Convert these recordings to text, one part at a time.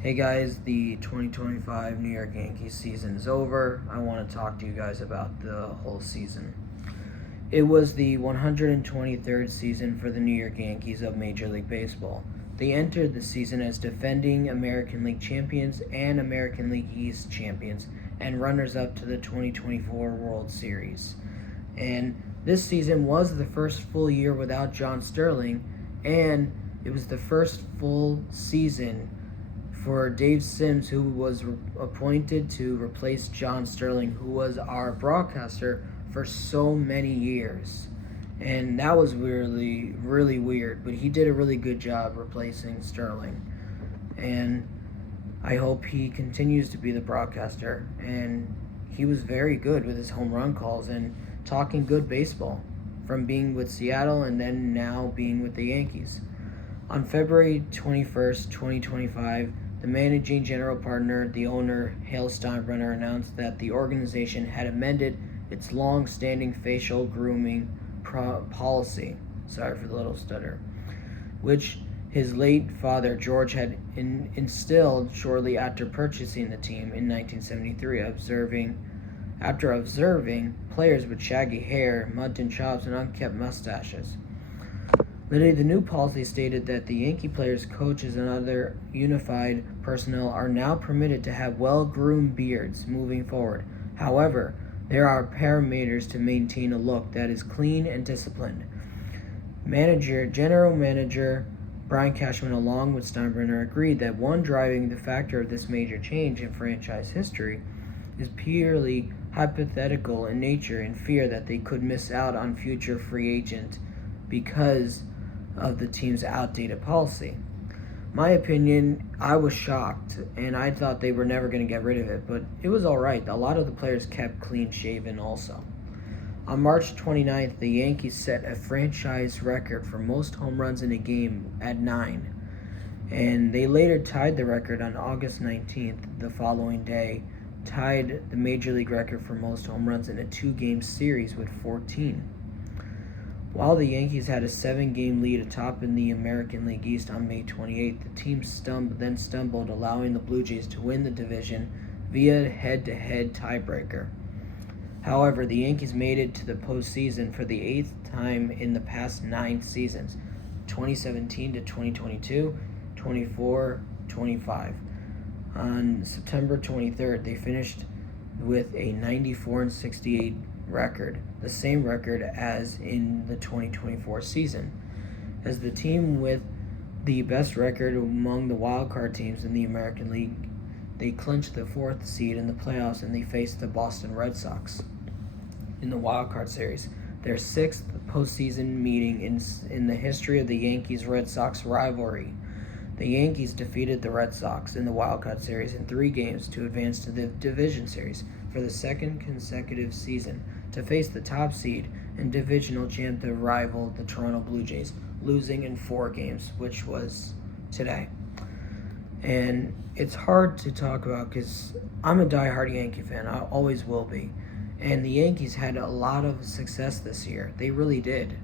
Hey guys, the 2025 New York Yankees season is over. I want to talk to you guys about the whole season. It was the 123rd season for the New York Yankees of Major League Baseball. They entered the season as defending American League champions and American League East champions and runners-up to the 2024 World Series. And this season was the first full year without John Sterling, and it was the first full season for Dave Sims, who was appointed to replace John Sterling, who was our broadcaster for so many years. And that was really, really weird, but he did a really good job replacing Sterling. And I hope he continues to be the broadcaster. And he was very good with his home run calls and talking good baseball, from being with Seattle and then now being with the Yankees. On February 21st, 2025, the managing general partner, the owner, Hale Steinbrenner, announced that the organization had amended its long-standing facial grooming policy, sorry for the little stutter, which his late father, George, had instilled shortly after purchasing the team in 1973, after observing players with shaggy hair, mutton chops, and unkempt mustaches. Literally, the new policy stated that the Yankee players, coaches, and other unified personnel are now permitted to have well-groomed beards moving forward. However, there are parameters to maintain a look that is clean and disciplined. General Manager Brian Cashman, along with Steinbrenner, agreed that one driving the factor of this major change in franchise history is purely hypothetical in nature, and fear that they could miss out on future free agents because of the team's outdated policy. My opinion, I was shocked, and I thought they were never going to get rid of it, but it was alright. A lot of the players kept clean shaven also. On March 29th, the Yankees set a franchise record for most home runs in a game at 9, and they later tied the record on August 19th, the following day, tied the Major League record for most home runs in a 2-game series with 14. While the Yankees had a 7-game lead atop in the American League East on May 28th, the team then stumbled, allowing the Blue Jays to win the division via a head-to-head tiebreaker. However, the Yankees made it to the postseason for the 8th time in the past 9 seasons, 2017 to 2022, 24-25. On September 23rd, they finished with a 94-68 record, the same record as in the 2024 season. As the team with the best record among the wildcard teams in the American League, they clinched the 4th seed in the playoffs, and they faced the Boston Red Sox in the wildcard series, their 6th postseason meeting in the history of the Yankees-Red Sox rivalry. The Yankees defeated the Red Sox in the wildcard series in 3 games to advance to the division series for the 2nd consecutive season, to face the top seed and divisional champ to rival the Toronto Blue Jays, losing in 4 games, which was today. And it's hard to talk about because I'm a diehard Yankee fan. I always will be. And the Yankees had a lot of success this year. They really did.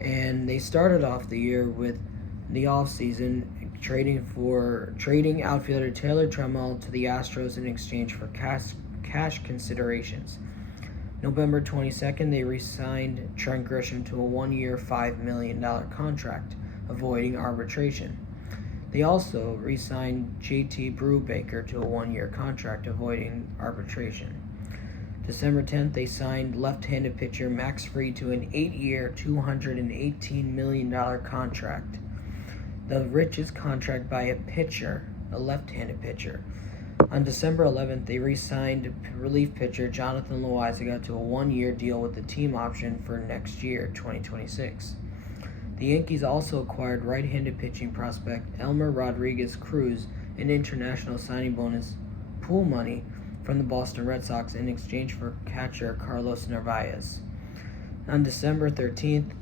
And they started off the year with the offseason trading outfielder Taylor Trammell to the Astros in exchange for cash considerations. November 22nd, they re-signed Trent Grisham to a 1-year, $5 million contract, avoiding arbitration. They also re-signed JT Brubaker to a 1-year contract, avoiding arbitration. December 10th, they signed left-handed pitcher Max Fried to an 8-year, $218 million contract, the richest contract by a left-handed pitcher. On December 11th, they re-signed relief pitcher Jonathan Loaizaga to a 1-year deal with the team option for next year, 2026. The Yankees also acquired right-handed pitching prospect Elmer Rodriguez Cruz and international signing bonus pool money from the Boston Red Sox in exchange for catcher Carlos Narvaez. On December 13th,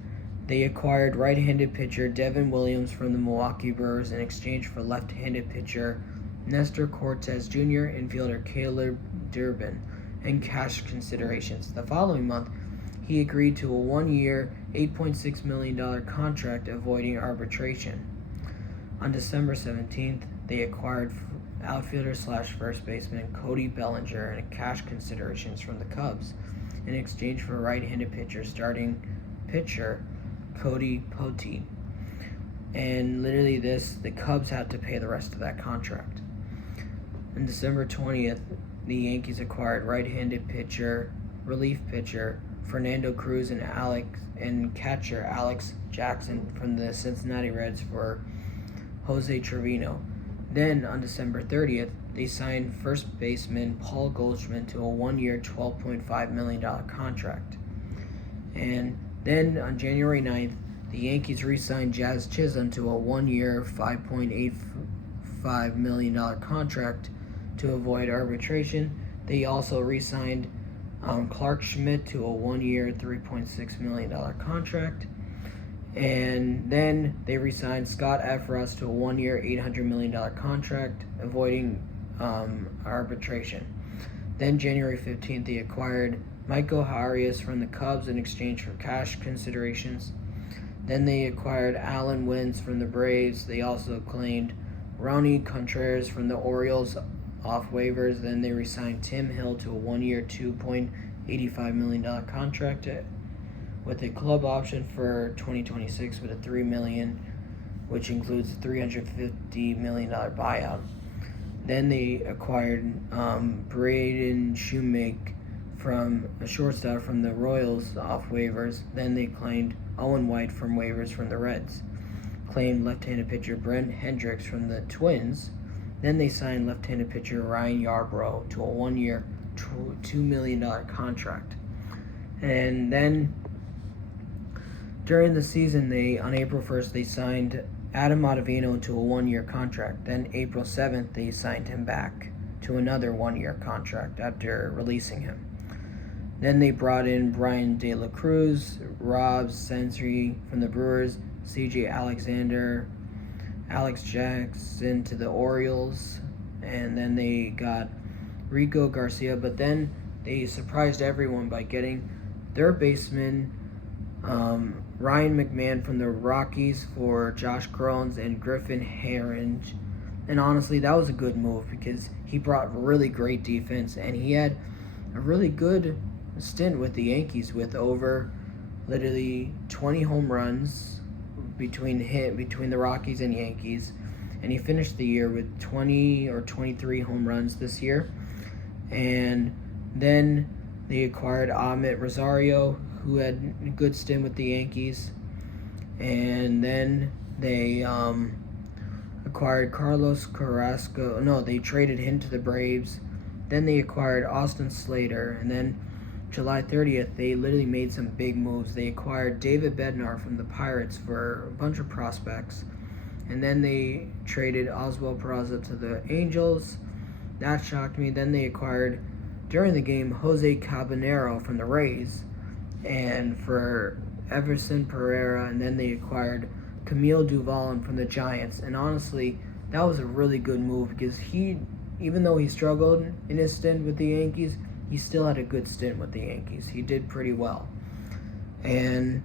they acquired right-handed pitcher Devin Williams from the Milwaukee Brewers in exchange for left-handed pitcher Nestor Cortez Jr., infielder Caleb Durbin, and cash considerations. The following month, he agreed to a 1-year, $8.6 million contract, avoiding arbitration. On December 17th, they acquired outfielder slash first baseman Cody Bellinger and cash considerations from the Cubs in exchange for right-handed starting pitcher Cody Poteet. And literally the Cubs had to pay the rest of that contract. On December 20th, the Yankees acquired right-handed relief pitcher Fernando Cruz and catcher Alex Jackson from the Cincinnati Reds for Jose Trevino. Then, on December 30th, they signed first baseman Paul Goldschmidt to a one-year, $12.5 million contract. And then, on January 9th, the Yankees re-signed Jazz Chisholm to a one-year, $5.85 million contract to avoid arbitration. They also re-signed Clark Schmidt to a one-year, $3.6 million contract. And then they re-signed Scott Efros to a one-year, $800 million contract, avoiding arbitration. Then January 15th, they acquired Michael Arias from the Cubs in exchange for cash considerations. Then they acquired Alan Wins from the Braves. They also claimed Ronnie Contreras from the Orioles off waivers. Then they re-signed Tim Hill to a one-year, $2.85 million contract with a club option for 2026 with a $3 million, which includes a $350 million buyout. Then they acquired Braden Shoemake from a shortstop from the Royals off waivers. Then they claimed Owen White from waivers from the Reds. Claimed left-handed pitcher Brent Hendricks from the Twins. Then they signed left-handed pitcher Ryan Yarbrough to a one-year, $2 million contract. And then during the season, on April 1st, they signed Adam Ottavino to a one-year contract. Then April 7th, they signed him back to another one-year contract after releasing him. Then they brought in Brian De La Cruz, Rob Sensry from the Brewers, C.J. Alexander, Alex Jackson to the Orioles, and then they got Rico Garcia. But then they surprised everyone by getting third baseman Ryan McMahon from the Rockies for Josh Crones and Griffin Herring. And honestly, that was a good move because he brought really great defense, and he had a really good stint with the Yankees with over literally 20 home runs between the Rockies and Yankees, and he finished the year with 20 or 23 home runs this year. And then they acquired Ahmet Rosario, who had a good stint with the Yankees, and then they acquired Carlos Carrasco. No, they traded him to the Braves. Then they acquired Austin Slater, and then July 30th, they literally made some big moves. They acquired David Bednar from the Pirates for a bunch of prospects, and then they traded Oswald Peraza to the Angels. That shocked me. Then they acquired, during the game, Jose Cabanero from the Rays, and for Everson Pereira, and then they acquired Camille Duval from the Giants. And honestly, that was a really good move because even though he struggled in his stint with the Yankees, he still had a good stint with the Yankees. He did pretty well. And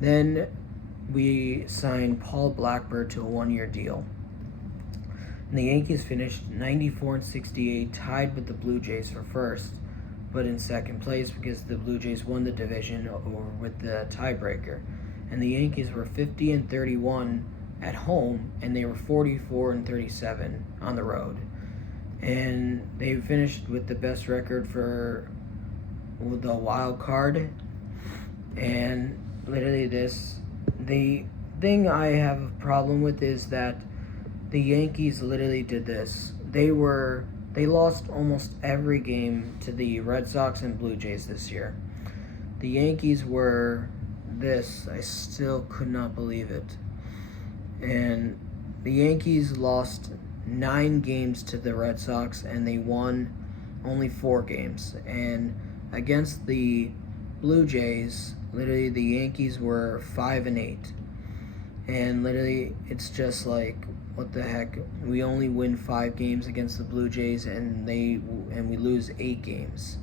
then we signed Paul Blackburn to a one-year deal. And the Yankees finished 94-68, tied with the Blue Jays for first, but in second place because the Blue Jays won the division with the tiebreaker. And the Yankees were 50-31 at home, and they were 44-37 on the road. And they finished with the best record for the wild card. And literally the thing I have a problem with is that the Yankees literally did this. They lost almost every game to the Red Sox and Blue Jays this year. The Yankees were this. I still could not believe it. And the Yankees lost 9 games to the Red Sox, and they won only 4 games. And against the Blue Jays, literally the Yankees were 5-8. And literally it's just like, what the heck? We only win 5 games against the Blue Jays, and we lose 8 games.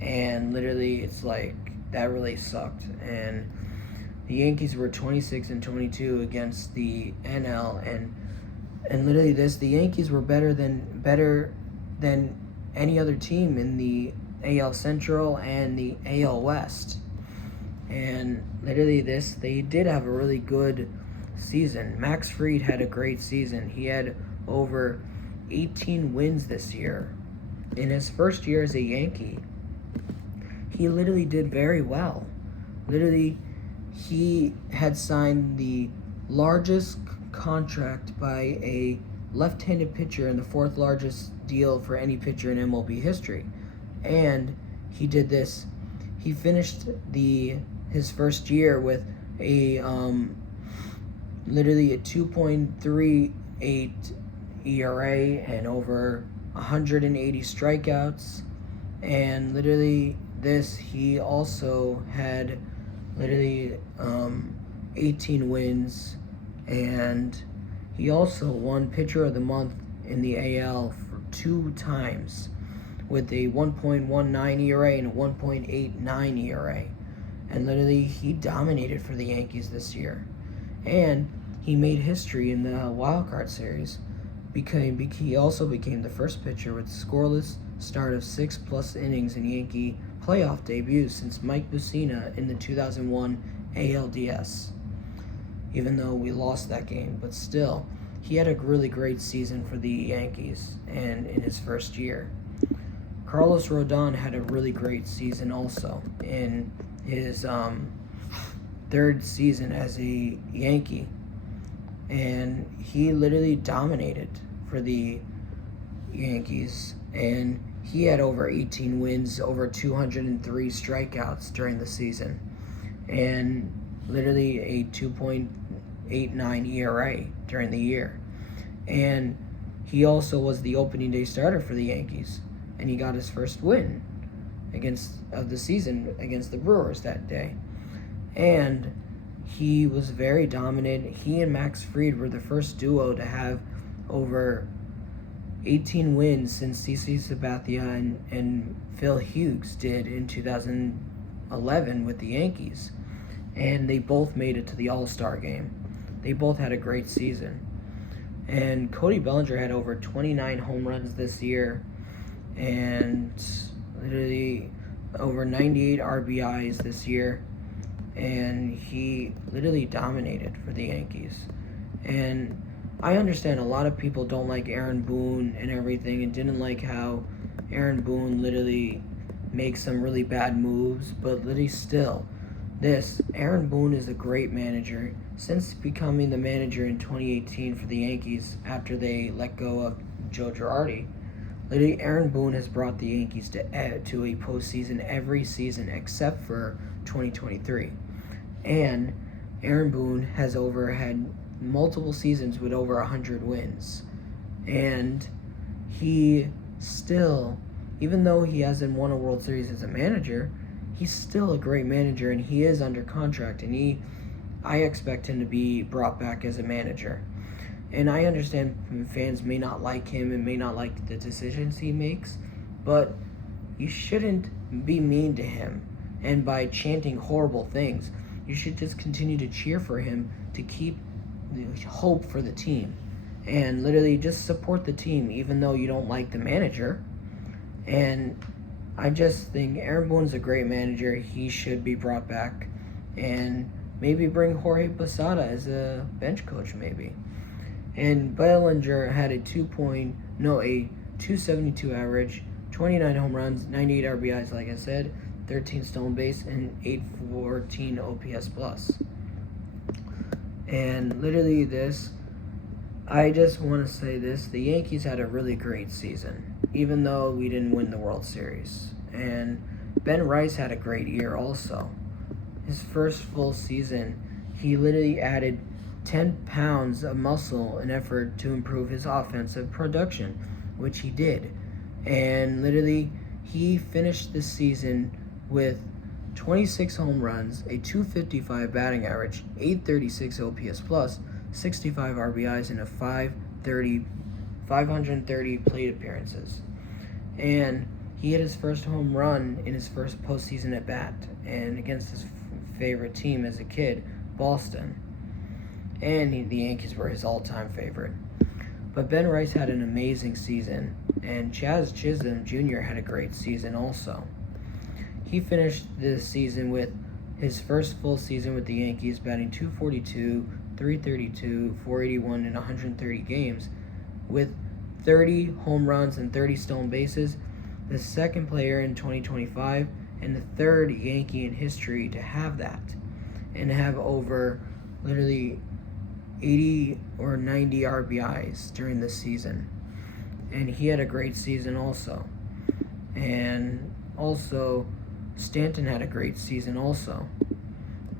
And literally it's like, that really sucked. And the Yankees were 26-22 against the NL, and And literally the Yankees were better than any other team in the AL Central and the AL West. And literally they did have a really good season. Max Fried had a great season. He had over 18 wins this year. In his first year as a Yankee, he literally did very well. Literally, he had signed the largest contract by a left-handed pitcher and the fourth largest deal for any pitcher in MLB history. And he did this. He finished his first year with a literally a 2.38 ERA and over 180 strikeouts. And literally he also had literally 18 wins, and he also won Pitcher of the Month in the AL for 2 times with a 1.19 ERA and a 1.89 ERA. And literally he dominated for the Yankees this year. And he made history in the Wild Card Series. He also became the first pitcher with a scoreless start of 6+ innings in Yankee playoff debuts since Mike Mussina in the 2001 ALDS. Even though we lost that game, but still, he had a really great season for the Yankees and in his first year. Carlos Rodon had a really great season also in his third season as a Yankee. And he literally dominated for the Yankees. And he had over 18 wins, over 203 strikeouts during the season. And literally a 2.89 ERA during the year. And he also was the opening day starter for the Yankees. And he got his first win of the season against the Brewers that day. And he was very dominant. He and Max Fried were the first duo to have over 18 wins since CC Sabathia and Phil Hughes did in 2011 with the Yankees. And they both made it to the All-Star game. They both had a great season. And Cody Bellinger had over 29 home runs this year and literally over 98 RBIs this year. And he literally dominated for the Yankees. And I understand a lot of people don't like Aaron Boone and everything, and didn't like how Aaron Boone literally makes some really bad moves, but literally still, Aaron Boone is a great manager. Since becoming the manager in 2018 for the Yankees after they let go of Joe Girardi, literally Aaron Boone has brought the Yankees to a postseason every season except for 2023. And Aaron Boone has had multiple seasons with over 100 wins. And he still, even though he hasn't won a World Series as a manager, he's still a great manager, and he is under contract, and I expect him to be brought back as a manager. And I understand fans may not like him and may not like the decisions he makes, but you shouldn't be mean to him. And by chanting horrible things, you should just continue to cheer for him to keep hope for the team. And literally just support the team even though you don't like the manager. And I just think Aaron Boone's a great manager. He should be brought back. And maybe bring Jorge Posada as a bench coach maybe. And Bellinger had a 272 average, 29 home runs, 98 RBIs, like I said, 13 stolen base, and 814 OPS plus. And literally I just want to say this, the Yankees had a really great season, even though we didn't win the World Series. And Ben Rice had a great year also. His first full season, he literally added 10 pounds of muscle in effort to improve his offensive production, which he did. And literally, he finished this season with 26 home runs, a 255 batting average, 836 OPS plus, 65 RBIs, and 530 plate appearances. And he hit his first home run in his first postseason at bat, and against his favorite team as a kid, Boston. And the Yankees were his all-time favorite. But Ben Rice had an amazing season, and Chaz Chisholm Jr. had a great season also. He finished this season with his first full season with the Yankees, batting .242, .332, .481 in 130 games, with 30 home runs and 30 stolen bases, the second player in 2025 and the third Yankee in history to have that, and have over literally 80 or 90 RBIs during this season. And he had a great season also. And also, Stanton had a great season also.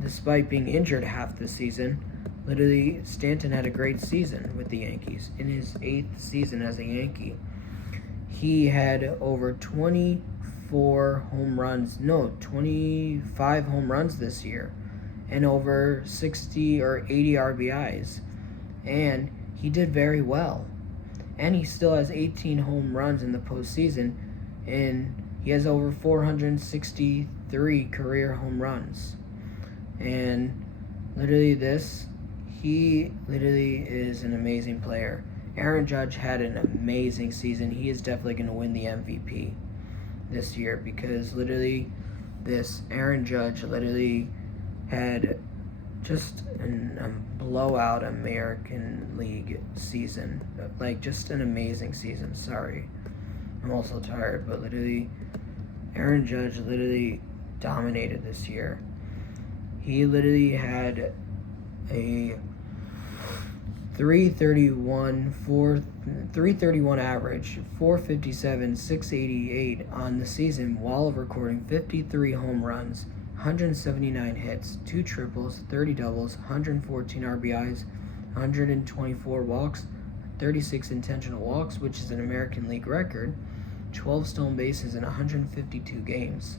Despite being injured half the season, literally Stanton had a great season with the Yankees. In his 8th season as a Yankee, he had over 25 home runs this year, and over 60 or 80 RBIs. And he did very well. And he still has 18 home runs in the postseason, and he has over 463 career home runs. And he literally is an amazing player. Aaron Judge had an amazing season. He is definitely going to win the MVP this year, because Aaron Judge had just a blowout American League season. Like, just an amazing season. Sorry. I'm also tired, but Aaron Judge dominated this year. He had a 331 average, 457, 688 on the season, while recording 53 home runs, 179 hits, 2 triples, 30 doubles, 114 RBIs, 124 walks, 36 intentional walks, which is an American League record, 12 stolen bases in 152 games.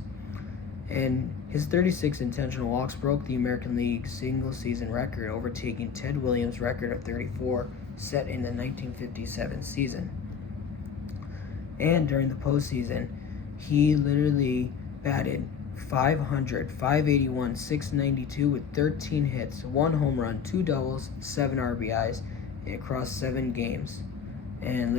And his 36 intentional walks broke the American League single-season record, overtaking Ted Williams' record of 34, set in the 1957 season. And during the postseason, he literally batted .500, .581, .692 with 13 hits, 1 home run, 2 doubles, 7 RBIs across 7 games. And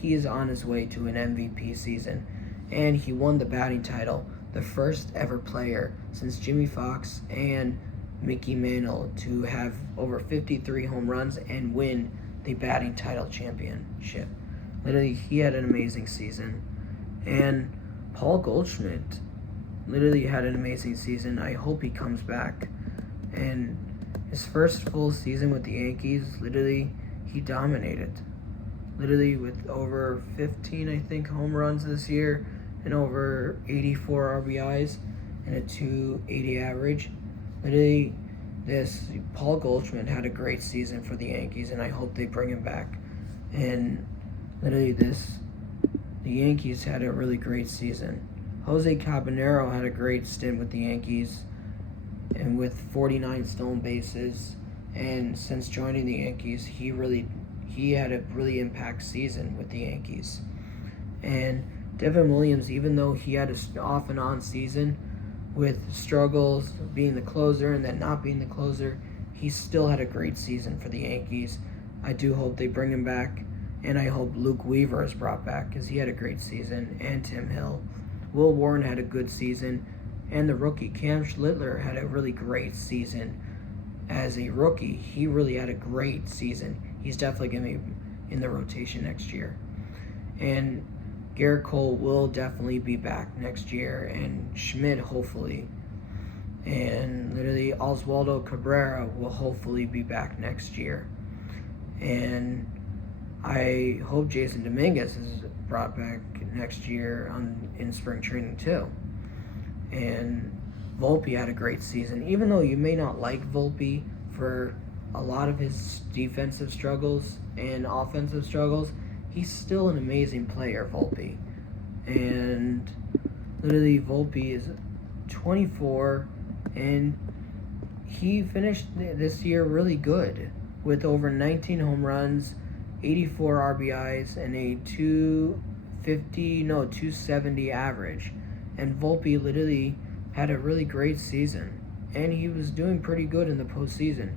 he is on his way to an MVP season. And he won the batting title, the first ever player since Jimmy Fox and Mickey Mantle to have over 53 home runs and win the batting title championship. He had an amazing season. And Paul Goldschmidt had an amazing season. I hope he comes back. And his first full season with the Yankees, he dominated. With over 15, I think, home runs this year, and over 84 RBIs and a .280 average. Paul Goldschmidt had a great season for the Yankees, and I hope they bring him back. And the Yankees had a really great season. Jose Cabanero had a great stint with the Yankees, and with 49 stolen bases. And since joining the Yankees, he had a really impact season with the Yankees. And Devin Williams, even though he had an off and on season with struggles being the closer and then not being the closer, he still had a great season for the Yankees. I do hope they bring him back, and I hope Luke Weaver is brought back, because he had a great season, and Tim Hill. Will Warren had a good season, and the rookie Cam Schlittler had a really great season. As a rookie, he really had a great season. He's definitely going to be in the rotation next year. And Garrett Cole will definitely be back next year, and Schmidt hopefully. And Oswaldo Cabrera will hopefully be back next year. And I hope Jason Dominguez is brought back next year in spring training too. And Volpe had a great season. Even though you may not like Volpe for a lot of his defensive struggles and offensive struggles, he's still an amazing player, Volpe. And Volpe is 24, and he finished this year really good with over 19 home runs, 84 RBIs, and a 270 average. And Volpe had a really great season, and he was doing pretty good in the postseason,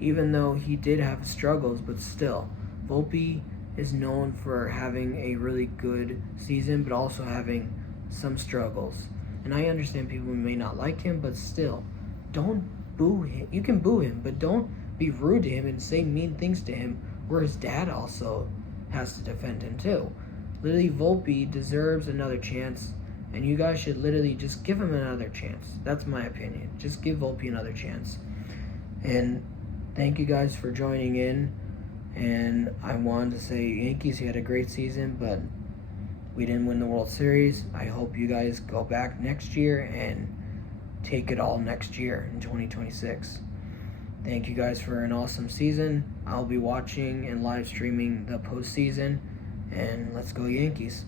even though he did have struggles. But still, Volpe is known for having a really good season, but also having some struggles. And I understand people may not like him, but still, don't boo him. You can boo him, but don't be rude to him and say mean things to him, where his dad also has to defend him too. Literally, Volpe deserves another chance, and you guys should literally just give him another chance. That's my opinion. Just give Volpe another chance. And thank you guys for joining in. And I wanted to say, Yankees, you had a great season, but we didn't win the World Series. I hope you guys go back next year and take it all next year in 2026. Thank you guys for an awesome season. I'll be watching and live streaming the postseason. And let's go Yankees.